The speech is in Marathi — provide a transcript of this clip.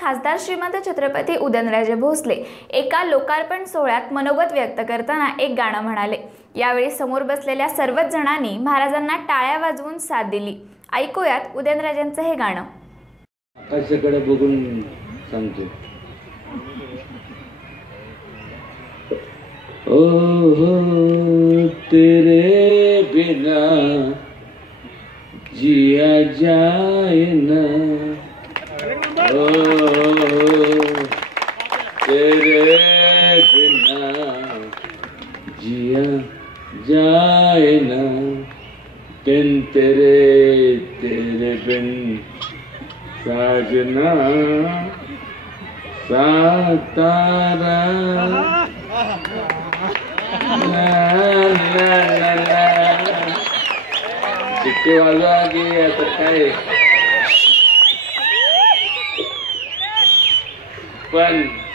खासदार श्रीमंत छत्रपती उदयनराजे भोसले एका लोकार्पण सोहळ्यात मनोगत व्यक्त करताना एक गाणं म्हणाले. यावेळी समोर बसलेल्या सर्वच जणांनी महाराजांना टाळ्या वाजवून साथ दिली. ऐकूयात उदयनराजेंचं हे गाणं. आकाशाकडे बघून सांगतो. ओ तेरे बिना जिया जाए ना. तेरे बिना जिया जाए ना बिन तेरे तेरे बिन साजना सातारा ला, ला, ला, ला. शिट्टी वाजवा की आता काय 关。